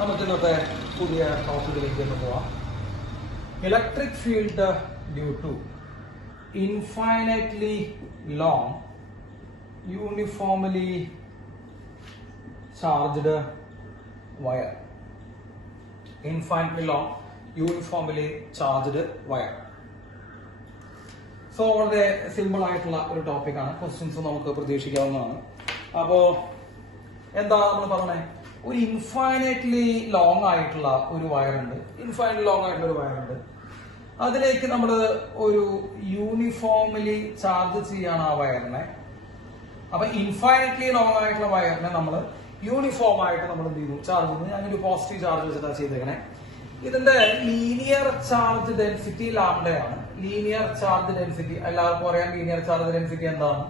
നമുക്ക് ഇന്നത്തെ പുതിയ ടോപ്പിക്കിലേക്ക് പോവാം. Electric field due to infinitely long uniformly charged wire. Infinitely long uniformly charged wire. So വളരെ സിമ്പിൾ ആയിട്ടുള്ള ഒരു ടോപ്പിക്കാണ്. ക്വസ്റ്റ്യൻസ് നമുക്ക് പ്രതീക്ഷിക്കാവുന്നതാണ്. അപ്പോ എന്താ നമ്മൾ പറഞ്ഞേ, ഒരു ഇൻഫൈനൈറ്റ്ലി ലോങ് ആയിട്ടുള്ള ഒരു വയറുണ്ട്. അതിലേക്ക് നമ്മൾ ഒരു യൂണിഫോംലി ചാർജ് ചെയ്യാണ് ആ വയറിനെ. അപ്പൊ ഇൻഫൈനൈറ്റ്ലി ലോങ് ആയിട്ടുള്ള വയറിനെ നമ്മൾ യൂണിഫോം ആയിട്ട് നമ്മൾ എന്ത് ചെയ്തു, ചാർജ് ചെയ്യുന്നു. ഞാനൊരു പോസിറ്റീവ് ചാർജ് വെച്ചിട്ടാണ് ചെയ്തേക്കണേ. ഇതിന്റെ ലീനിയർ ചാർജ് ഡെൻസിറ്റി ലാംഡയാണ്. ലീനിയർ ചാർജ് ഡെൻസിറ്റി എല്ലാവർക്കും അറിയാം. ലീനിയർ ചാർജ് ഡെൻസിറ്റി എന്താണ്?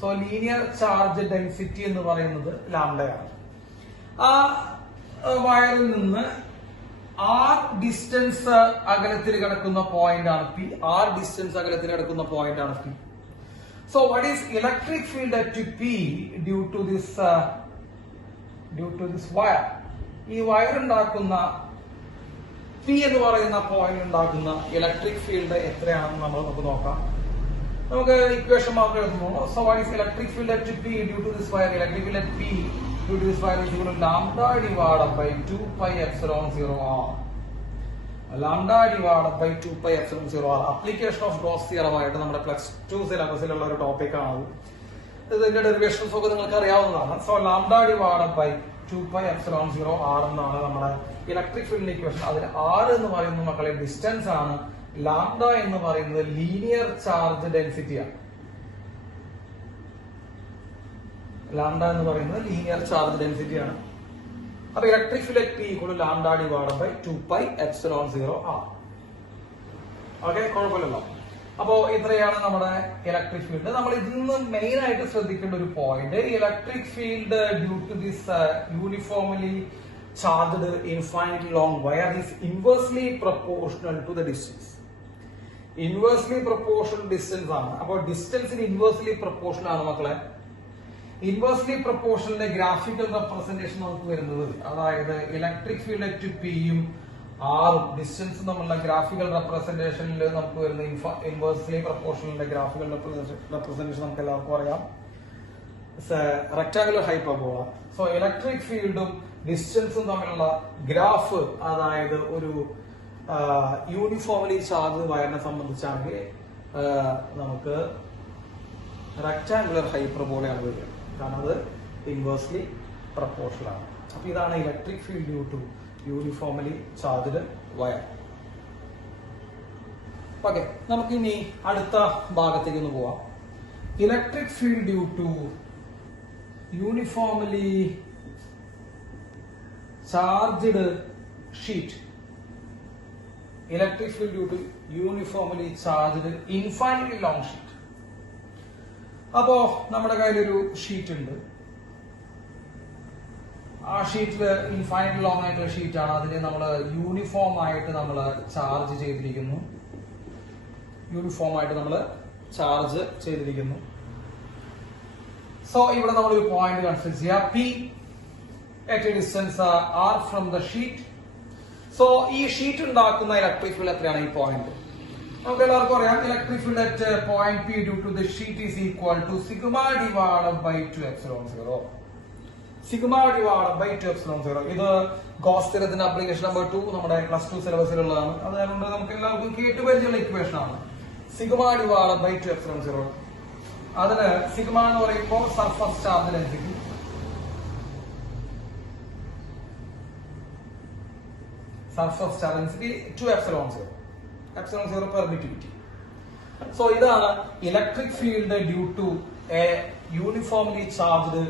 സോ ലീനിയർ ചാർജ് ഡെൻസിറ്റി എന്ന് പറയുന്നത് ലാംഡയാണ്. ആ വയറിൽ നിന്ന് ആർ ഡിസ്റ്റൻസ് അകലത്തിൽ കിടക്കുന്ന പോയിന്റ് ആണ് പി. ആർ ഡിസ്റ്റൻസ് അകലത്തിൽ കിടക്കുന്ന പോയിന്റ് ആണ് P. So what is electric field at P due to this wire? ഈ വയർ ഉണ്ടാക്കുന്ന പി എന്ന് പറയുന്ന പോയിന്റ് ഉണ്ടാക്കുന്ന ഇലക്ട്രിക് ഫീൽഡ് എത്രയാണെന്ന് നമുക്ക് നോക്കാം. നമുക്ക് ഇക്വേഷൻ മാത്രം എഴുതുന്നു. So what is electric field at P due to this wire? Electric field at P due to this wire is equal to lambda divided by 2 pi epsilon 0 r. Lambda divided by 2 pi epsilon 0 r. Application of Gauss theorem ആയിട്ട് നമ്മുടെ +2 സിലബസിലുള്ള ഒരു topic ആണ്. ഇതിന്റെ derivations ഒക്കെ നിങ്ങൾക്ക് അറിയാവുന്നതാണ്. So lambda divided by 2 pi epsilon 0 r എന്നാണ് നമ്മുടെ ഇലക്ട്രിക് ഫീൽഡിന്റെ ഇക്വേഷൻ. അതിൽ r എന്ന് പറയുന്നത് മക്കളെ ഡിസ്റ്റൻസ് ആണ്. ലാംഡ എന്ന് പറയുന്നത് ലീനിയർ ചാർജ് ഡെൻസിറ്റിയാണ്. ലാംഡ എന്ന് പറയുന്നത് ലീനിയർ ചാർജ് ഡെൻസിറ്റി ആണ്. അപ്പൊ electric field P equal to lambda divided by 2 pi epsilon 0 r. Okay, കുഴപ്പമില്ലല്ലോ. അപ്പോ ഇത്രയാണ് നമ്മുടെ ഇലക്ട്രിക് ഫീൽഡ്. നമ്മൾ ഇതിൽ നിന്ന് മെയിൻ ആയിട്ട് ശ്രദ്ധിക്കേണ്ട ഒരു point, electric field due to this uniformly charged infinitely long wire is inversely proportional to the distance. Inversely proportional distance ആണ്. അപ്പോൾ ഡിസ്റ്റൻസിന് ഇൻവേഴ്സ്ലി പ്രൊപ്പോർഷണൽ ആണ് മക്കളെ. ഇൻവേഴ്സ്ലി പ്രൊപ്പോർഷണലിന്റെ ഗ്രാഫിക്കൽ റെപ്രസെന്റേഷൻ നമുക്ക് വരുന്നത്, അതായത് ഇലക്ട്രിക് ഫീൽഡ് അറ്റ് പിയും ആറും ഡിസ്റ്റൻസും തമ്മിലുള്ള ഗ്രാഫിക്കൽ റെപ്രസെന്റേഷനിൽ നമുക്ക് വരുന്ന ഇൻവേഴ്സ്ലി പ്രൊപ്പോർഷണലിന്റെ ഗ്രാഫിക്കൽ റെപ്രസെന്റേഷൻ നമുക്ക് എല്ലാവർക്കും അറിയാം. Rectangular hyperbola. സോ ഇലക്ട്രിക് ഫീൽഡും ഡിസ്റ്റൻസും തമ്മിലുള്ള ഗ്രാഫ്, അതായത് ഒരു യൂണിഫോംലി ചാർജ് വയറിനെ സംബന്ധിച്ചാണെങ്കിൽ നമുക്ക് റെക്ടാങ്കുലർ ഹൈപ്പർബോളയാണ് വരിക. കാരണം അത് ഇൻവേഴ്സ്ലി പ്രൊപ്പോർഷണൽ ആണ്. അപ്പൊ ഇതാണ് electric field due to uniformly charged wire. Okay, നമുക്ക് ഇനി അടുത്ത ഭാഗത്തേക്ക് ഒന്ന് പോവാം. Electric field due to uniformly charged sheet. Electric field due to uniformly charged infinitely long sheet. അപ്പോ നമ്മുടെ കയ്യിലൊരു ഷീറ്റ് ഉണ്ട്. ആ ഷീറ്റിൽ ഇൻഫൈനൈറ്റ്ലി ലോങ് ആയിട്ടുള്ള ഷീറ്റാണ്. അതിനെ നമ്മൾ യൂണിഫോം ആയിട്ട് നമ്മൾ ചാർജ് ചെയ്തിരിക്കുന്നു. സോ ഇവിടെ നമ്മളൊരു പോയിന്റ് കൺസിഡർ ചെയ്യാം. P at a distance R from the sheet. So ഈ ഷീറ്റ് ഉണ്ടാക്കുന്ന ഇലക്ട്രിക് ഫീൽഡ് എത്രയാണ്? ഈ പോയിന്റ് നമുക്ക് എല്ലാവർക്കും അറിയാം. Electric field at point P due to the sheet is equal to sigma divided by 2 epsilon 0. Sigma divided by 2 epsilon 0. ഇത് goes തിയറത്തിന്റെ application number 2 നമ്മുടെ +2 സിലബസിലുള്ളതാണ്. അതുകൊണ്ട് നമുക്ക് എല്ലാവർക്കും കേട്ടുപരിചയമുള്ള ഇക്വേഷൻ ആണ് സിഗ്മ ഡിവൈഡഡ് ബൈ 2 epsilon 0. അതിന് സിഗ്മ എന്ന് പറയുമ്പോൾ surface charge density, surface charge density 2 epsilon 0. epsilon 0 permittivity. So ഇതാണ് electric field due to a uniformly charged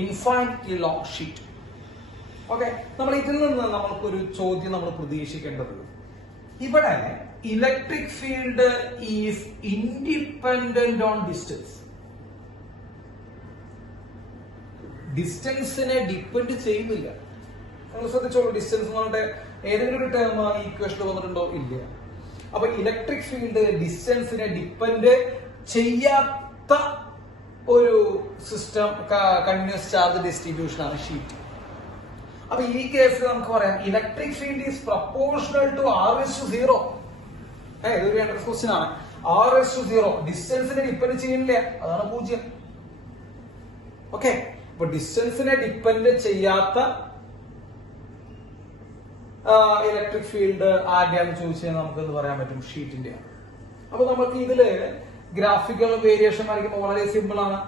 infinitely long sheet. Okay, നമ്മൾ ഇതിൽ നിന്ന് നമുക്കൊരു ചോദ്യം നമ്മൾ പ്രതീക്ഷിക്കേണ്ടത്, ഇവിടെ electric field is independent on distance. ഡിസ്റ്റൻസിനെ ഡിപ്പെൻഡ് ചെയ്യുന്നില്ല. നിങ്ങൾ ശ്രദ്ധിച്ചോളൂ, ഡിസ്റ്റൻസ് എന്ന് പറഞ്ഞിട്ട് ഏതെങ്കിലും ഒരു ടേം ഈ ഇക്വേഷനിൽ വന്നിട്ടുണ്ടോ? ഇല്ല. അപ്പൊ ഇലക്ട്രിക് ഫീൽഡ് ഡിസ്റ്റൻസിനെ ഡിപ്പെൻഡ് ചെയ്യാത്ത ഒരു സിസ്റ്റം, കണ്ടിന്യൂസ് ചാർജ് ഡിസ്ട്രിബ്യൂഷൻ ആണ് ഷീറ്റ്. അപ്പൊ ഈ കേസിൽ നമുക്ക് പറയാം electric field is proportional to R/0. ഇതൊരു എൻട്രൻസ് ക്വസ്റ്റ്യൻ ആണ്. R/0 ഡിസ്റ്റൻസിനെ ഡിപ്പെൻഡ് ചെയ്യുന്നില്ല, അതാണ് 0. ഓക്കെ, അപ്പൊ ഡിസ്റ്റൻസിനെ ഡിപ്പെൻഡ് ചെയ്യാത്ത ഇലക്ട്രിക് ഫീൽഡ് ആരുടെയാന്ന് ചോദിച്ചാൽ നമുക്ക് എന്ത് പറയാൻ പറ്റും? ഷീറ്റിന്റെ. അപ്പൊ നമുക്ക് ഇതില് ഗ്രാഫിക്കൽ വേരിയേഷൻ വരയ്ക്കുമ്പോൾ വളരെ സിമ്പിൾ ആണ്.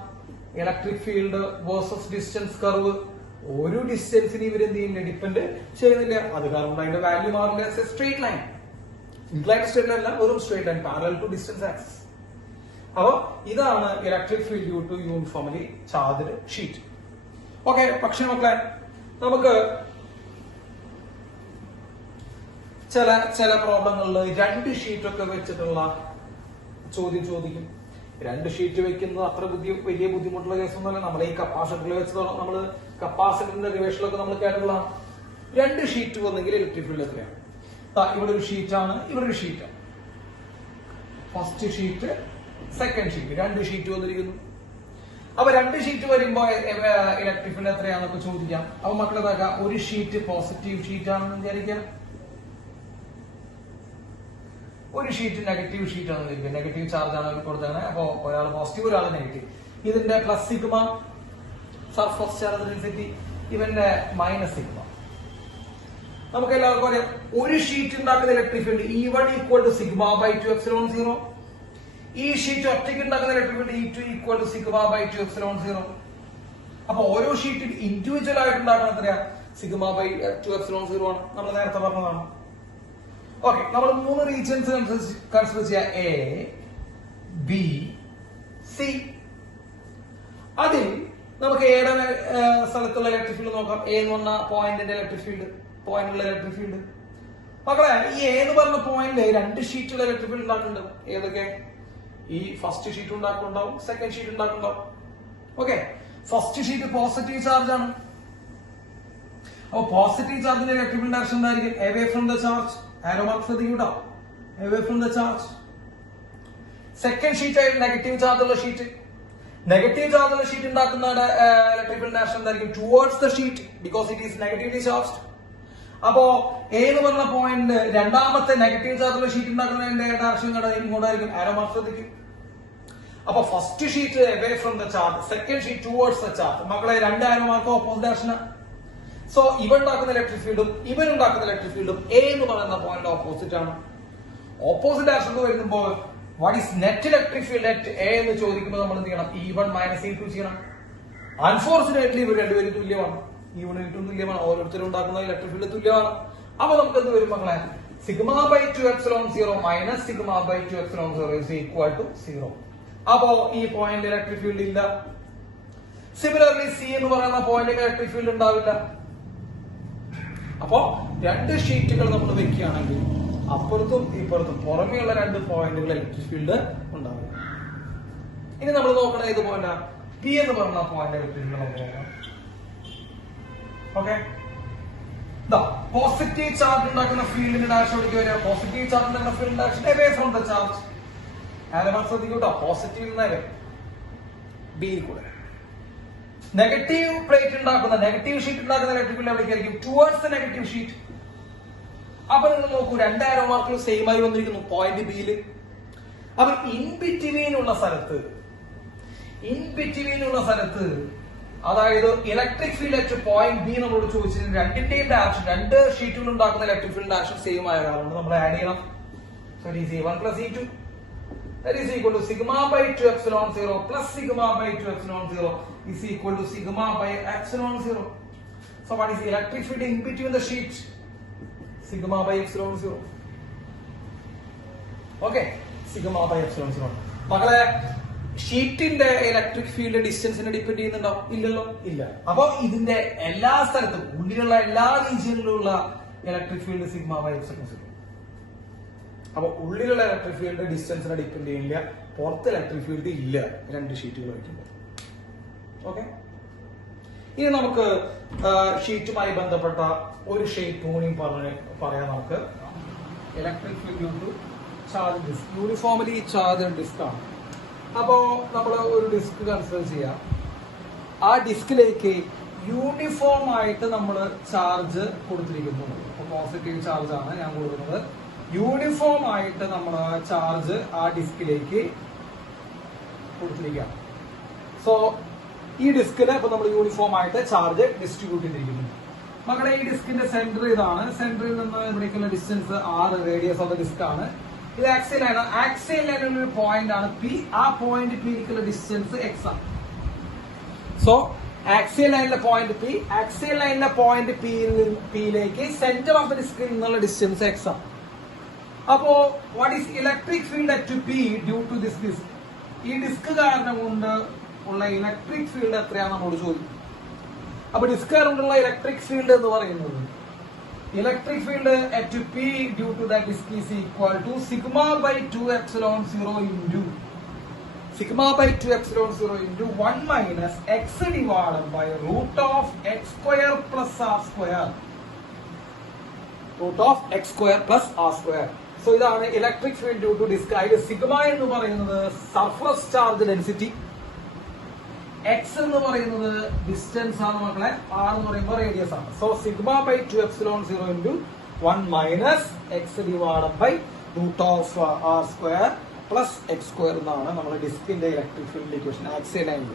Electric field versus distance curve. ഒരു ഡിസ്റ്റൻസിന് ഇവർ എന്ത് ചെയ്യുന്നില്ല, ഡിപ്പെൻഡ് ചെയ്യുന്നില്ല. അത് കാരണം അതിന്റെ വാല്യൂ മാറില്ല. Straight line, inclined straight line അല്ല, ഒരു straight line parallel to distance axis. അപ്പൊ ഇതാണ് electric field due to uniformly charged sheet. Okay, പക്ഷെ മക്കളെ നമുക്ക് ചില പ്രോബ്ലങ്ങളിൽ 2 ഷീറ്റൊക്കെ വെച്ചിട്ടുള്ള ചോദ്യം ചോദിക്കും. 2 ഷീറ്റ് വെക്കുന്നത് അത്ര വലിയ ബുദ്ധിമുട്ടുള്ള കേസൊന്നുമല്ല. നമ്മൾ ഈ കപ്പാസിറ്ററിൽ വെച്ച് നമ്മൾ കപ്പാസിറ്ററിന്റെ റിവേഷനിലൊക്കെ നമ്മൾ കേട്ടിട്ടുള്ളതാണ്. 2 ഷീറ്റ് വന്നെങ്കിൽ ഇലക്ട്രിക് ഫീൽഡ് എത്രയാണ്? ഇവിടെ ഒരു ഷീറ്റാണ്, ഇവിടെ ഒരു ഷീറ്റാണ്. First sheet, second sheet, 2 sheet വന്നിരിക്കുന്നു. അപ്പൊ 2 ഷീറ്റ് വരുമ്പോ ഇലക്ട്രിക് ഫീൽഡ് എത്രയാണെന്നൊക്കെ ചോദിക്കാം. അപ്പൊ മക്കളെതാക്കാം, ഒരു ഷീറ്റ് പോസിറ്റീവ് ഷീറ്റ് ആണെന്ന് വിചാരിക്കാം, ഒരു ഷീറ്റ് നെഗറ്റീവ് ഷീറ്റ് ആണെന്ന് വിചാരിക്കാം. നെഗറ്റീവ് ചാർജ് ആണ് കൊടുത്തത്. അപ്പൊ ഒരാൾ പോസിറ്റീവ്, ഒരാൾ നെഗറ്റീവ്. ഇതിന്റെ plus sigma surface charge density, ഇവന്റെ മൈനസ് സിഗ്മ. നമുക്ക് എല്ലാവർക്കും അറിയാം, ഒരു ഷീറ്റ് ഉണ്ടാക്കുന്ന electric field E1 equal to sigma by 2 epsilon 0. ഈ ഷീറ്റ് ഒറ്റയ്ക്ക് ഉണ്ടാക്കുന്ന electric field E2 equal to sigma by 2 epsilon 0. അപ്പൊ ഓരോ ഷീറ്റിൽ ഇൻഡിവിജ്വൽ ആയിട്ട് ഉണ്ടാക്കുന്ന എത്രയാ? സിഗ്മ ബൈ 2 എപ്സിലോൺ 0 ആണ്. നമ്മൾ നേരത്തെ പറഞ്ഞതാണ്. ഓക്കെ, നമ്മൾ 3 റീജിയൻസ് കൺസിഡർ ചെയ്യാം. A, B, C. അതിൽ നമുക്ക് ഏടെ സ്ഥലത്തുള്ള ഇലക്ട്രിക് ഫീൽഡ് നോക്കാം. A എന്ന് പറഞ്ഞ പോയിന്റിന്റെ ഇലക്ട്രിക് ഫീൽഡ്, പോയിന്റുള്ള ഇലക്ട്രിക് ഫീൽഡ്. മക്കളെ, ഈ A എന്ന് പറഞ്ഞ പോയിന്റ് 2 ഷീറ്റുള്ള ഇലക്ട്രിക് ഫീൽഡ് ഉണ്ടാക്കുന്നുണ്ട്. ഏതൊക്കെ? ഈ ഫസ്റ്റ് ഷീറ്റ് ഉണ്ടാക്കുന്നുണ്ടാവും, സെക്കൻഡ് ഷീറ്റ് ഉണ്ടാക്കുന്നുണ്ടാവും. Okay, first sheet positive charge ആണ്. അപ്പൊ പോസിറ്റീവ് ചാർജിന്റെ ഇലക്ട്രിക് ഫീൽഡ് ഡയറക്ഷൻ എന്തായിരിക്കും? Away from the charge. Arrow mark ശ്രദ്ധിക്കൂട്ടോ, away from the charge. Second sheet ആയിട്ട് നെഗറ്റീവ് ചാർജ് ഉള്ള ഷീറ്റ്, നെഗറ്റീവ് ചാർജ് ഉള്ള ഷീറ്റ് ഉണ്ടാക്കുന്ന ഇലക്ട്രിക് ഫീൽഡ് ഡയറക്ഷൻ എന്തായിരിക്കും? Towards the sheet, because it is negatively charged. അപ്പോ A എന്ന് പറഞ്ഞ പോയിന്റ് രണ്ടാമത്തെ നെഗറ്റീവ് ചാർജ് ഉള്ള ഷീറ്റ് ഉണ്ടാക്കുന്നതിന്റെ ഡയറക്ഷൻ ഇങ്ങോട്ടായിരിക്കും. ആരോ മാർക്ക് ശ്രദ്ധിക്കും. അപ്പൊ first sheet away from the charge, second sheet towards the charge. മക്കളെ, 2 ആരോ മാർക്ക് ഓപ്പോസിറ്റ് ഡയറക്ഷനാണ്. സോ ഇവ ഉണ്ടാക്കുന്ന ഇലക്ട്രിക് ഫീൽഡും ഇവൻ ഉണ്ടാക്കുന്ന ഇലക്ട്രിക് ഫീൽഡും A എന്ന് പറയുന്ന പോയിന്റ് ഓപ്പോസിറ്റ് ആണ്. ഓപ്പോസിറ്റ് ഡയറക്ഷൻ വരുമ്പോൾ what is net electric field at A എന്ന് ചോദിക്കുമ്പോൾ നമ്മൾ എന്ത് ചെയ്യണം? E1 മൈനസ് E2 ചെയ്യണം. അൺഫോർച്ചുനേറ്റ്ലി ഇവർ രണ്ടുപേരും തുല്യമാണ്. E1 E2 തുല്യമാണ്. ഓരോരുത്തരും ഉണ്ടാക്കുന്ന ഇലക്ട്രിക് ഫീൽഡ് തുല്യമാണ്. അപ്പൊ നമുക്ക് എന്ത് വരും മക്കളെ? Sigma by 2 epsilon 0 minus sigma by 2 epsilon 0 is equal to 0. അപ്പോ ഈ പോയിന്റ് ഇലക്ട്രിക് ഫീൽഡ് ഇല്ല. സിമിലർലി C എന്ന് പറയുന്ന പോയിന്റ് ഇലക്ട്രിക് ഫീൽഡ് ഉണ്ടാവില്ല. അപ്പോ 2 ഷീറ്റുകൾ നമ്മൾ വെക്കുകയാണെങ്കിൽ അപ്പുറത്തും ഇപ്പുറത്തും പുറമെയുള്ള 2 പോയിന്റുകൾ ഇലക്ട്രിക് ഫീൽഡ് ഉണ്ടാവില്ല. ഇനി നമ്മൾ നോക്കണത് ഏത് പോയിന്റാ? P എന്ന് പറയുന്ന പോയിന്റ് ഇലക്ട്രിക് ഫീൽഡ് നമുക്ക് നോക്കാം. ഓക്കെ, പോസിറ്റീവ് ചാർജ് ഉണ്ടാക്കുന്ന ഫീൽഡിന്റെ ഡയറക്ഷൻ എവിടേക്ക് വരിക? പോസിറ്റീവ് ചാർജ് ഉണ്ടാക്കുന്ന field direction away from the charge. Arrow ശ്രദ്ധിക്കൂട്ടോ, പോസിറ്റീവ് നേരെ B കൂടെ. നെഗറ്റീവ് പ്ലേറ്റ് ഉണ്ടാക്കുന്ന നെഗറ്റീവ് ഷീറ്റ് ഉണ്ടാക്കുന്ന ഇലക്ട്രിക് ഫീൽഡ് എവിടേക്കായിരിക്കും? Towards the negative sheet. അപ്പൊ നിങ്ങൾ നോക്കൂ, 2 ആരോ മാർക്കുകൾ സെയിം ആയി വന്നിരിക്കുന്നു പോയിന്റ് ബിയിൽ. അപ്പൊ ഇൻ ബിറ്റ്വീനുള്ള സ്ഥലത്ത് അതായത് electric field at point B നമ്മളോട് ചോദിച്ചത് രണ്ടിന്റെയും ഡയറക്ഷൻ, 2 ഷീറ്റുകൾ ഉണ്ടാക്കുന്ന ഇലക്ട്രിക് ഫീൽഡ് ഡയറക്ഷൻ സെയിം ആയ കാരണം നമ്മൾ ആഡ് ചെയ്യണം. So it is E1 plus E2. That is equal to sigma by 2 epsilon 0 plus sigma by 2 epsilon 0 is equal to sigma by epsilon 0. So what is the electric field in between the sheet? Sigma by epsilon 0. Okay, sigma by epsilon 0. മക്കളെ, ഷീറ്റിന്റെ electric field ഡിസ്റ്റൻസിനെ depend ചെയ്യുന്നുണ്ടോ? ഇല്ലല്ലോ, ഇല്ല. അപ്പൊ ഇതിന്റെ എല്ലാ സ്ഥലത്തും ഉള്ളിലുള്ള എല്ലാ റീജിയനിലുള്ള electric field sigma by epsilon 0. അപ്പൊ ഉള്ളിലുള്ള ഇലക്ട്രിക് ഫീൽഡ് ഡിസ്റ്റൻസിനെ ഡിപ്പെൻഡ് ചെയ്യില്ല, പുറത്ത് ഇലക്ട്രിക് ഫീൽഡ് ഇല്ല 2 ഷീറ്റുകൾ വയ്ക്കുമ്പോൾ. ഓക്കെ, ഇനി നമുക്ക് ഷീറ്റുമായി ബന്ധപ്പെട്ട ഒരു ഷേപ്പ് കൂടി പറയാം. നമുക്ക് electric field due to charge disc, uniformly charge disc ആണ്. അപ്പോ നമ്മൾ ഒരു ഡിസ്ക് കൺസിഡർ ചെയ്യാം. ആ ഡിസ്കിലേക്ക് യൂണിഫോം ആയിട്ട് നമ്മൾ ചാർജ് കൊടുത്തിരിക്കുന്നു. പോസിറ്റീവ് ചാർജ് ആണ് ഞാൻ കൊടുക്കുന്നത്. യൂണിഫോം ആയിട്ട് നമ്മൾ ചാർജ് ആ ഡിസ്കിലേക്ക് കൊടുത്തിരിക്കുകയാണ്. സോ ഈ ഡിസ്കിന് ഇപ്പൊ നമ്മൾ യൂണിഫോം ആയിട്ട് ചാർജ് ഡിസ്ട്രിബ്യൂട്ട് ചെയ്തിരിക്കുന്നു. മക്കളെ ഈ ഡിസ്കിന്റെ സെന്റർ ഇതാണ്. സെന്ററിൽ നിന്ന് ഇവിടേക്കുള്ള distance 6, radius of the disc ആണ്. ഇത് ആക്സിയൽ ലൈൻ. ആക്സിയൽ ലൈനിലുള്ള ഒരു പോയിന്റ് ആണ് പി. ആ പോയിന്റ് പിക്കുള്ള ഡിസ്റ്റൻസ് എക്സ് ആണ്. സോ ആക്സിയൽ ലൈനിലെ പോയിന്റ് പി, ആക്സിയൽ ലൈനിലെ പോയിന്റ് പിയിലേക്ക് സെന്റർ ഓഫ് ദ ഡിസ്കിൽ നിന്നുള്ള ഡിസ്റ്റൻസ് എക്സ് ആണ്. അപ്പോ what is electric field at P due to this disc? ഈ ഡിസ്ക് കാരണം കൊണ്ട് ഉള്ള ഇലക്ട്രിക് ഫീൽഡ് എത്രയാണ് നമ്മോട് ചോദിക്കും. അപ്പൊ ഡിസ്ക് കാരണമുള്ള ഇലക്ട്രിക് ഫീൽഡ് എന്ന് പറയുന്നത് electric field at P due to that disc is equal to sigma by 2 epsilon 0 into sigma by 2 epsilon 0 into 1 minus x divided by root of x square plus r square. Root of x square plus r square. So ഇതാണ് electric field due to disc. അതിൽ sigma എന്ന് പറയുന്നത് surface charge density, X എന്ന് പറയുന്നത് distance ആണ് മക്കളെ, R എന്ന് പറയുമ്പോൾ റേഡിയസ് ആണ്. So sigma by 2 epsilon 0 into 1 minus x divided by root of r square plus X square എന്നാണ് നമ്മുടെ ഡിസ്കിന്റെ ഇലക്ട്രിക് ഫീൽഡ് ഇക്വേഷൻ ആക്സിയൽ ലൈനിൽ.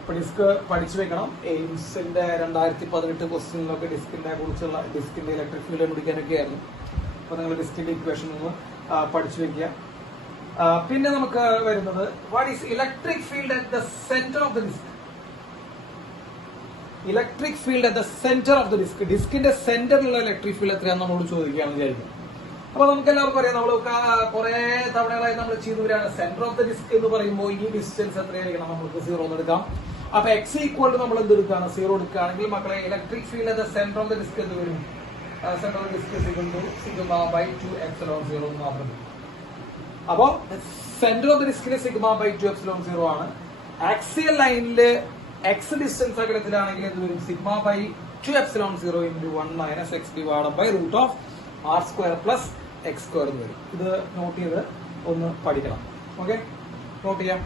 അപ്പൊ ഡിസ്ക് പഠിച്ചു വെക്കണം. എയിംസിന്റെ 2018 ക്വസ്റ്റ്യനിലൊക്കെ ഡിസ്കിന്റെ കുറിച്ചുള്ള ഡിസ്കിന്റെ ഇലക്ട്രിക് ഫീൽഡ് കണ്ടുപിടിക്കാനൊക്കെ ആയിരുന്നു. അപ്പൊ നിങ്ങൾ ഡിസ്കിന്റെ ഇക്വേഷൻ ഒന്ന് പഠിച്ചു വെക്കുക. പിന്നെ നമുക്ക് വരുന്നത് what is electric field at the centre of the disc. Electric field at the centre of the disc. ഡിസ്കിന്റെ സെന്ററിലുള്ള ഇലക്ട്രിക് ഫീൽഡ് എത്രയാണെന്ന് നമ്മളോട് ചോദിക്കുകയാണെന്ന് വിചാരിക്കും. അപ്പൊ നമുക്ക് എല്ലാവർക്കും അറിയാം, നമ്മൾ കുറെ തവണകളായി നമ്മൾ ചെയ്തു വരികയാണ്. സെന്റർ ഓഫ് ദ ഡിസ്ക് എന്ന് പറയുമ്പോൾ ഈ ഡിസ്റ്റൻസ് എത്രയായിരിക്കണം? നമുക്ക് 0 എന്ന് എടുക്കാം. അപ്പൊ എക്സ് ഈക്വൽ ടു നമ്മൾ എന്ത് എടുക്കുകയാണ്? 0 എടുക്കുകയാണെങ്കിൽ മക്കളെ electric field at the centre of the disc എന്ത് വരും? Centre of the disc sigma by 2 epsilon 0 എന്ന് മാത്രം. അപ്പോ സെന്റർ ഓഫ് ദ ഡിസ്കിന് സിഗ്മ ബൈ 2 എപ്സിലോൺ 0 ആണ്. ആക്സിയൽ ലൈനില് എക്സ് ഡിസ്റ്റൻസ് അകലത്തിലാണെങ്കിൽ എന്ത് വരും? Sigma by 2 epsilon 0 into 1 minus x divided by root of r square plus x square എന്ന് വരും. ഇത് നോട്ട് ചെയ്ത് ഒന്ന് പഠിക്കണം. ഓക്കെ, നോട്ട് ചെയ്യാം.